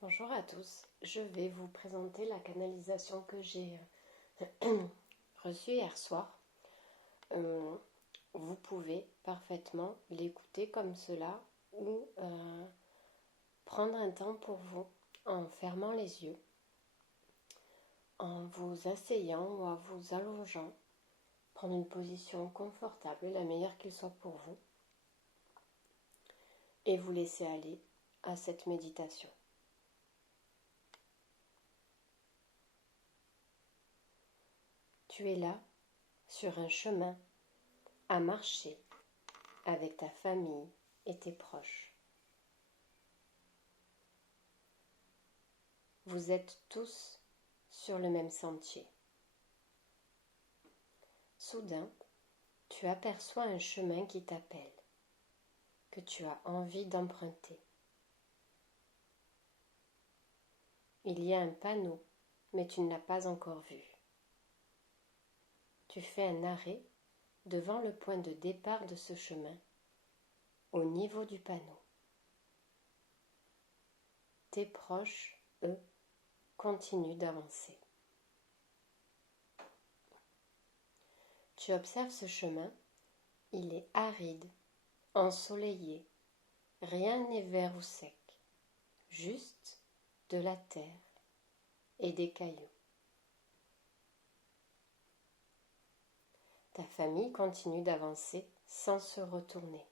Bonjour à tous, je vais vous présenter la canalisation que j'ai reçue hier soir. Vous pouvez parfaitement l'écouter comme cela ou prendre un temps pour vous en fermant les yeux, en vous asseyant ou en vous allongeant, prendre une position confortable, la meilleure qu'il soit pour vous, et vous laisser aller à cette méditation. Tu es là, sur un chemin, à marcher avec ta famille et tes proches. Vous êtes tous sur le même sentier. Soudain, tu aperçois un chemin qui t'appelle, que tu as envie d'emprunter. Il y a un panneau, mais tu ne l'as pas encore vu. Tu fais un arrêt devant le point de départ de ce chemin, au niveau du panneau. Tes proches, eux, continuent d'avancer. Tu observes ce chemin, il est aride, ensoleillé, rien n'est vert ou sec, juste de la terre et des cailloux. Ta famille continue d'avancer sans se retourner.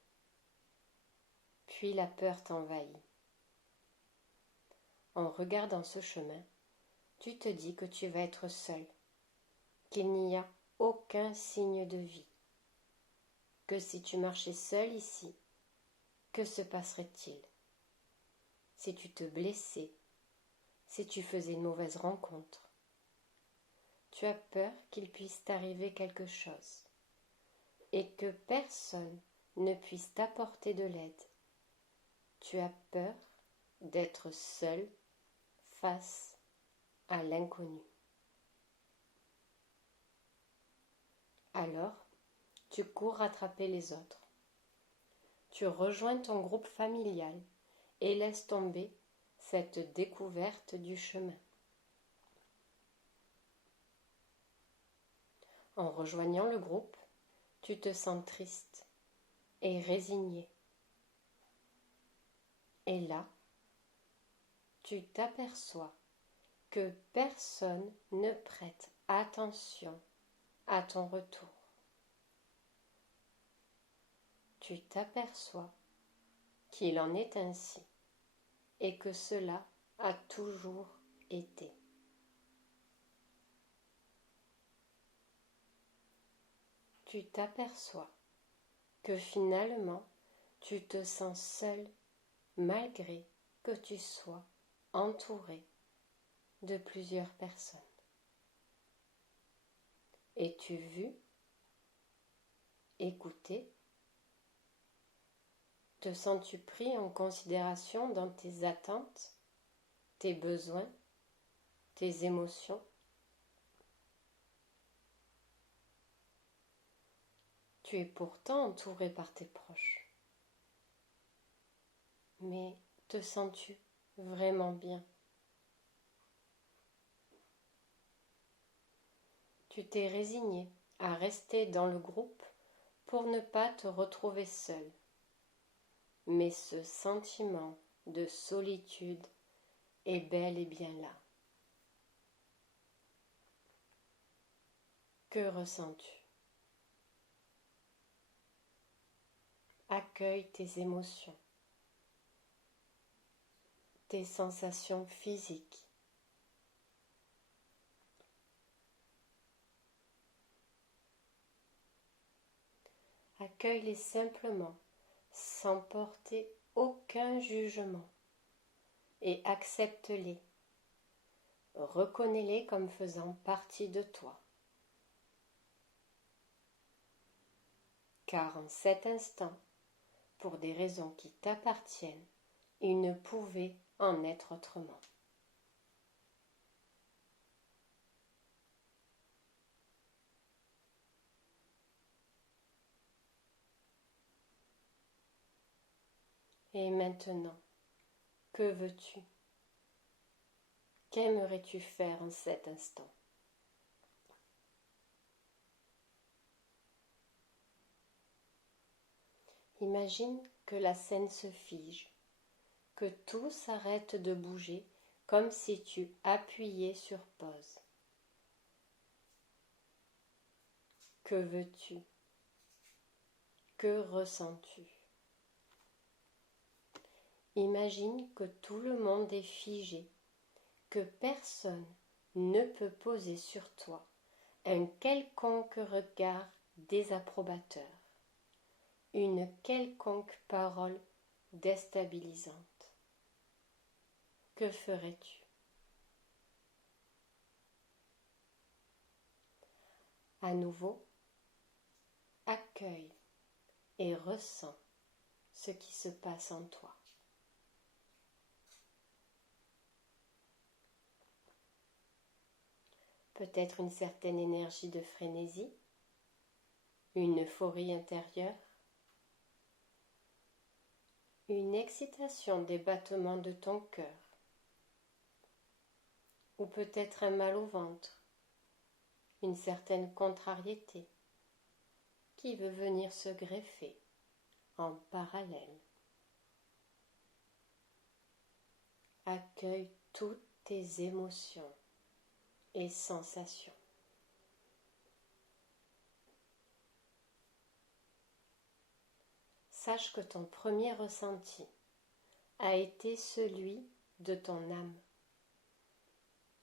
Puis la peur t'envahit. En regardant ce chemin, tu te dis que tu vas être seul, qu'il n'y a aucun signe de vie, que si tu marchais seul ici, que se passerait-il? Si tu te blessais, si tu faisais une mauvaise rencontre, tu as peur qu'il puisse t'arriver quelque chose et que personne ne puisse t'apporter de l'aide. Tu as peur d'être seul face à l'inconnu. Alors, tu cours rattraper les autres. Tu rejoins ton groupe familial et laisses tomber cette découverte du chemin. En rejoignant le groupe, tu te sens triste et résigné. Et là, tu t'aperçois que personne ne prête attention à ton retour. Tu t'aperçois qu'il en est ainsi et que cela a toujours été. Tu t'aperçois que finalement tu te sens seul malgré que tu sois entouré de plusieurs personnes. Es-tu vu, écouté? Te sens-tu pris en considération dans tes attentes, tes besoins, tes émotions? Tu es pourtant entouré par tes proches. Mais te sens-tu vraiment bien? Tu t'es résigné à rester dans le groupe pour ne pas te retrouver seul. Mais ce sentiment de solitude est bel et bien là. Que ressens-tu? Accueille tes émotions, tes sensations physiques. Accueille-les simplement, sans porter aucun jugement, et accepte-les. Reconnais-les comme faisant partie de toi. Car en cet instant, pour des raisons qui t'appartiennent, il ne pouvait en être autrement. Et maintenant, que veux-tu? Qu'aimerais-tu faire en cet instant? Imagine que la scène se fige, que tout s'arrête de bouger comme si tu appuyais sur pause. Que veux-tu? Que ressens-tu? Imagine que tout le monde est figé, que personne ne peut poser sur toi un quelconque regard désapprobateur, une quelconque parole déstabilisante. Que ferais-tu? À nouveau, accueille et ressens ce qui se passe en toi. Peut-être une certaine énergie de frénésie, une euphorie intérieure, une excitation des battements de ton cœur, ou peut-être un mal au ventre, une certaine contrariété qui veut venir se greffer en parallèle. Accueille toutes tes émotions et sensations. Sache que ton premier ressenti a été celui de ton âme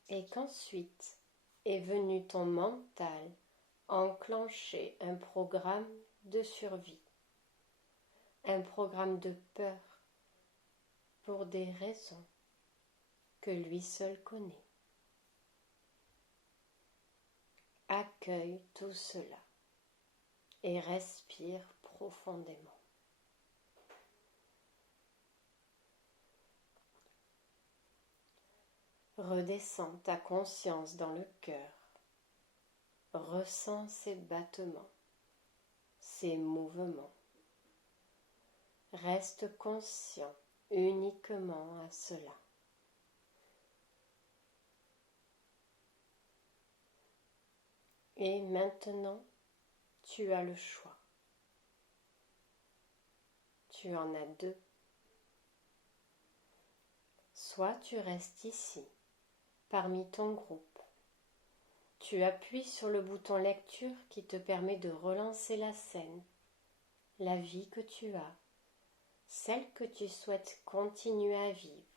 et qu'ensuite est venu ton mental enclencher un programme de survie, un programme de peur pour des raisons que lui seul connaît. Accueille tout cela et respire profondément. Redescends ta conscience dans le cœur. Ressens ses battements, ses mouvements. Reste conscient uniquement à cela. Et maintenant, tu as le choix. Tu en as deux. Soit tu restes ici, parmi ton groupe. Tu appuies sur le bouton lecture qui te permet de relancer la scène, la vie que tu as, celle que tu souhaites continuer à vivre.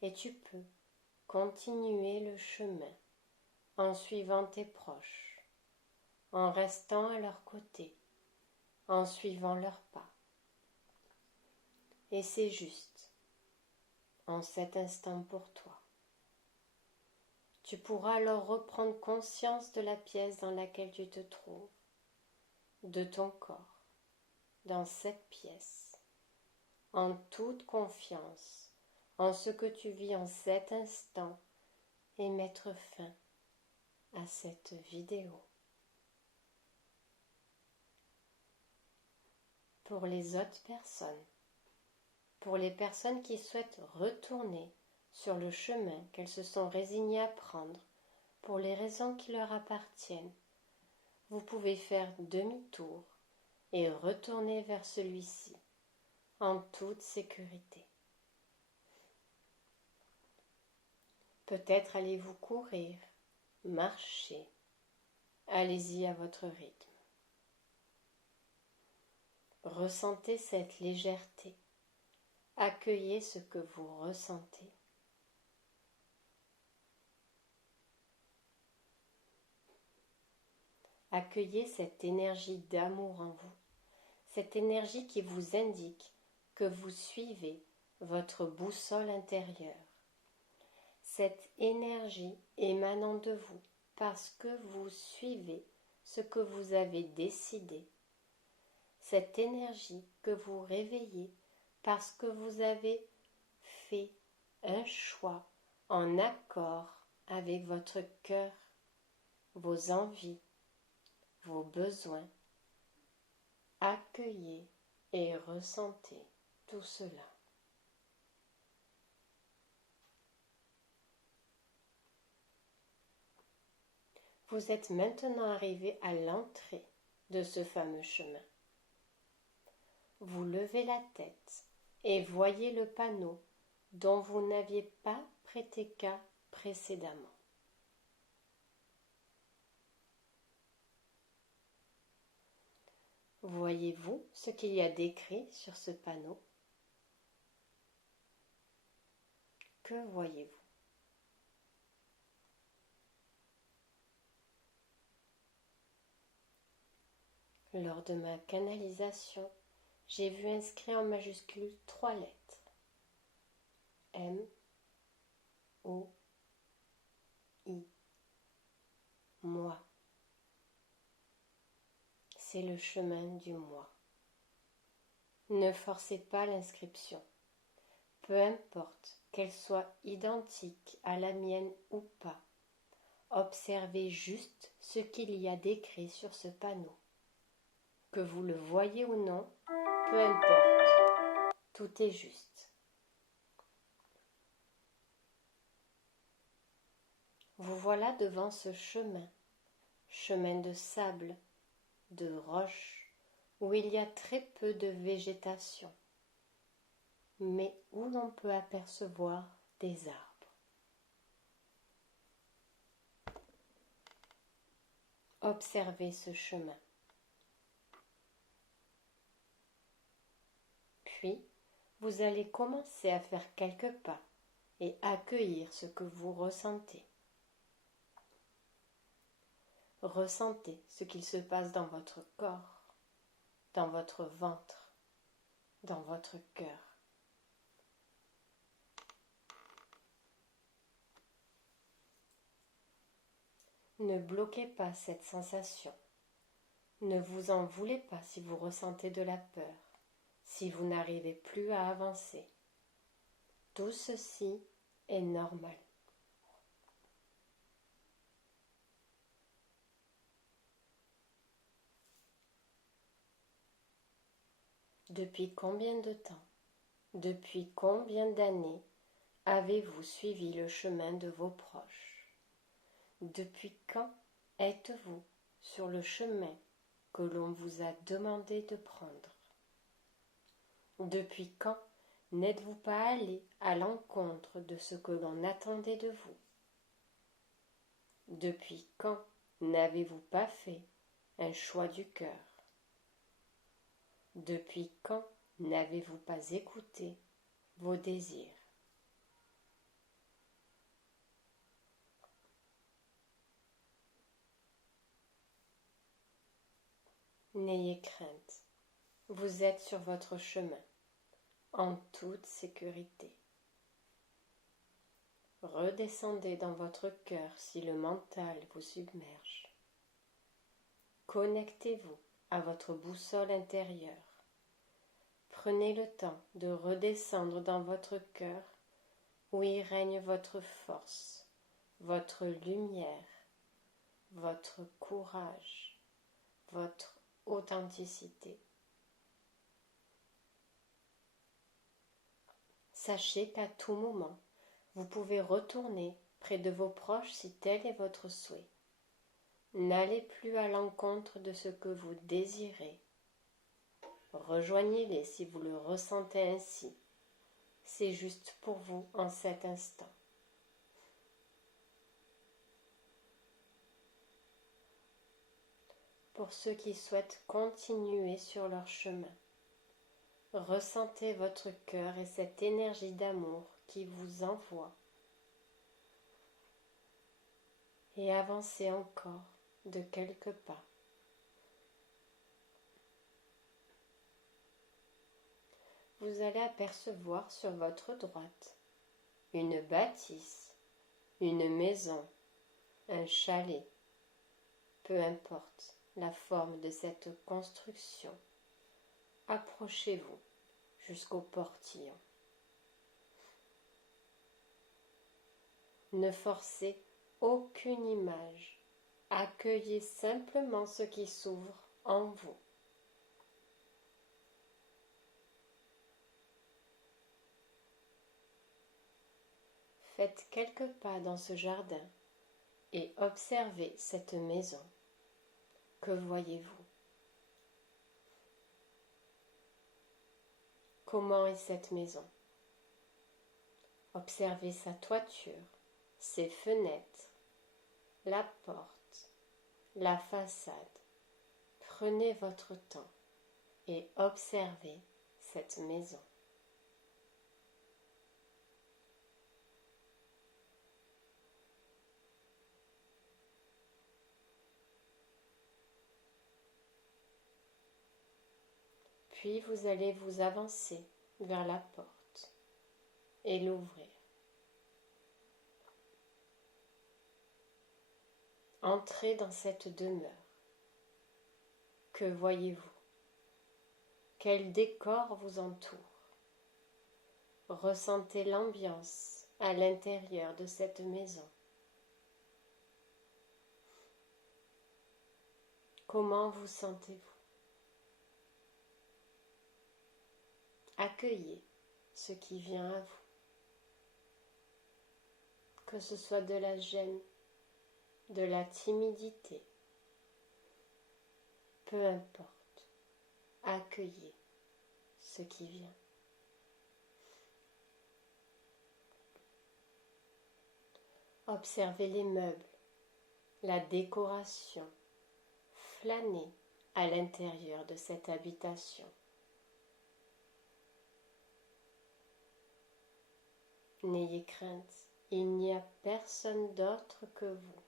Et tu peux continuer le chemin en suivant tes proches, en restant à leur côté, en suivant leurs pas. Et c'est juste, en cet instant pour toi. Tu pourras alors reprendre conscience de la pièce dans laquelle tu te trouves, de ton corps, dans cette pièce, en toute confiance en ce que tu vis en cet instant et mettre fin à cette vidéo. Pour les autres personnes, pour les personnes qui souhaitent retourner sur le chemin qu'elles se sont résignées à prendre pour les raisons qui leur appartiennent, vous pouvez faire demi-tour et retourner vers celui-ci en toute sécurité. Peut-être allez-vous courir, marcher, allez-y à votre rythme. Ressentez cette légèreté, accueillez ce que vous ressentez. Accueillez cette énergie d'amour en vous, cette énergie qui vous indique que vous suivez votre boussole intérieure. Cette énergie émanant de vous parce que vous suivez ce que vous avez décidé. Cette énergie que vous réveillez parce que vous avez fait un choix en accord avec votre cœur, vos envies, vos besoins. Accueillez et ressentez tout cela. Vous êtes maintenant arrivé à l'entrée de ce fameux chemin. Vous levez la tête et voyez le panneau dont vous n'aviez pas prêté cas précédemment. Voyez-vous ce qu'il y a d'écrit sur ce panneau? Que voyez-vous? Lors de ma canalisation, j'ai vu inscrit en majuscule 3 lettres. M, O, I. Moi. C'est le chemin du moi. Ne forcez pas l'inscription. Peu importe qu'elle soit identique à la mienne ou pas. Observez juste ce qu'il y a d'écrit sur ce panneau. Que vous le voyez ou non, peu importe, tout est juste. Vous voilà devant ce chemin, chemin de sable, de roches, où il y a très peu de végétation, mais où l'on peut apercevoir des arbres. Observez ce chemin. Puis, vous allez commencer à faire quelques pas et accueillir ce que vous ressentez. Ressentez ce qu'il se passe dans votre corps, dans votre ventre, dans votre cœur. Ne bloquez pas cette sensation. Ne vous en voulez pas si vous ressentez de la peur, si vous n'arrivez plus à avancer. Tout ceci est normal. Depuis combien de temps, depuis combien d'années avez-vous suivi le chemin de vos proches? Depuis quand êtes-vous sur le chemin que l'on vous a demandé de prendre? Depuis quand n'êtes-vous pas allé à l'encontre de ce que l'on attendait de vous? Depuis quand n'avez-vous pas fait un choix du cœur? Depuis quand n'avez-vous pas écouté vos désirs? N'ayez crainte, vous êtes sur votre chemin, en toute sécurité. Redescendez dans votre cœur si le mental vous submerge. Connectez-vous à votre boussole intérieure. Prenez le temps de redescendre dans votre cœur où y règne votre force, votre lumière, votre courage, votre authenticité. Sachez qu'à tout moment, vous pouvez retourner près de vos proches si tel est votre souhait. N'allez plus à l'encontre de ce que vous désirez. Rejoignez-les si vous le ressentez ainsi. C'est juste pour vous en cet instant. Pour ceux qui souhaitent continuer sur leur chemin, ressentez votre cœur et cette énergie d'amour qui vous envoie et avancez encore de quelques pas. Vous allez apercevoir sur votre droite une bâtisse, une maison, un chalet, peu importe la forme de cette construction. Approchez-vous jusqu'au portillon. Ne forcez aucune image. Accueillez simplement ce qui s'ouvre en vous. Faites quelques pas dans ce jardin et observez cette maison. Que voyez-vous? Comment est cette maison? Observez sa toiture, ses fenêtres, la porte, la façade. Prenez votre temps et observez cette maison. Puis vous allez vous avancer vers la porte et l'ouvrir. Entrez dans cette demeure. Que voyez-vous? Quel décor vous entoure? Ressentez l'ambiance à l'intérieur de cette maison. Comment vous sentez-vous? Accueillez ce qui vient à vous. Que ce soit de la gêne, de la timidité, peu importe, accueillez ce qui vient. Observez les meubles, la décoration, flânez à l'intérieur de cette habitation. N'ayez crainte, il n'y a personne d'autre que vous.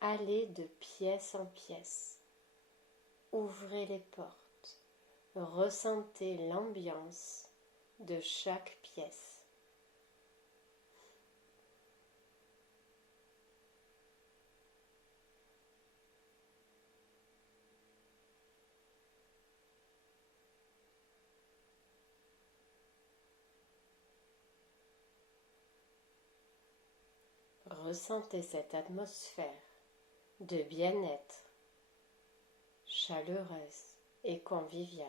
Allez de pièce en pièce, ouvrez les portes, ressentez l'ambiance de chaque pièce. Ressentez cette atmosphère de bien-être, chaleureuse et conviviale.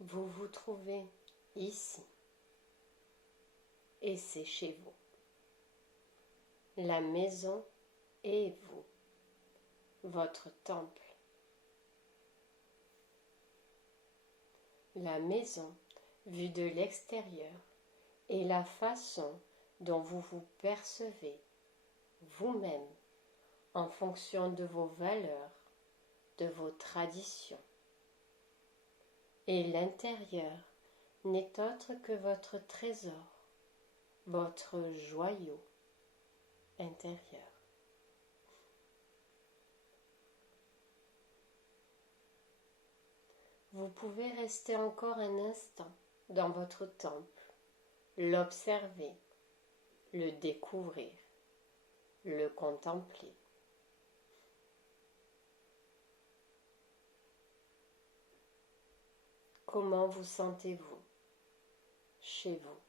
Vous vous trouvez ici et c'est chez vous. La maison est vous, votre temple. La maison, vue de l'extérieur, est la façon dont vous vous percevez vous-même en fonction de vos valeurs, de vos traditions. Et l'intérieur n'est autre que votre trésor, votre joyau intérieur. Vous pouvez rester encore un instant dans votre temple, l'observer, le découvrir, le contempler. Comment vous sentez-vous chez vous?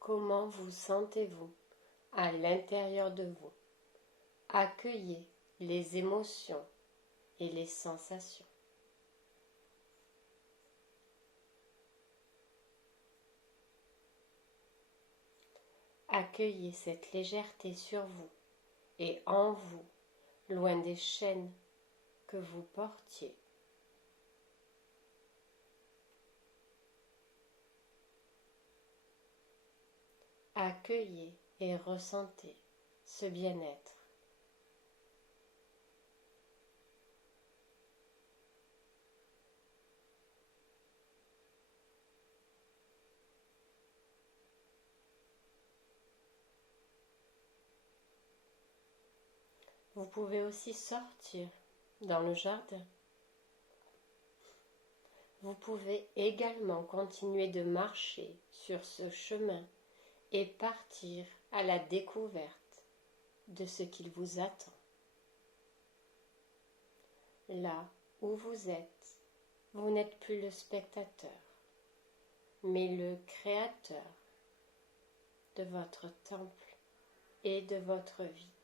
Comment vous sentez-vous à l'intérieur de vous? Accueillez les émotions et les sensations. Accueillez cette légèreté sur vous et en vous, loin des chaînes que vous portiez. Accueillez et ressentez ce bien-être. Vous pouvez aussi sortir dans le jardin. Vous pouvez également continuer de marcher sur ce chemin et partir à la découverte de ce qu'il vous attend. Là où vous êtes, Vous n'êtes plus le spectateur, mais le créateur de votre temple et de votre vie.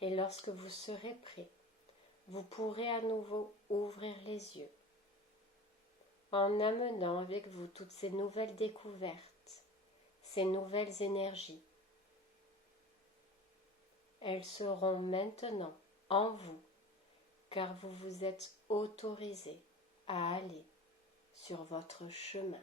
Et lorsque vous serez prêt, vous pourrez à nouveau ouvrir les yeux, en amenant avec vous toutes ces nouvelles découvertes, ces nouvelles énergies. Elles seront maintenant en vous, car vous vous êtes autorisé à aller sur votre chemin.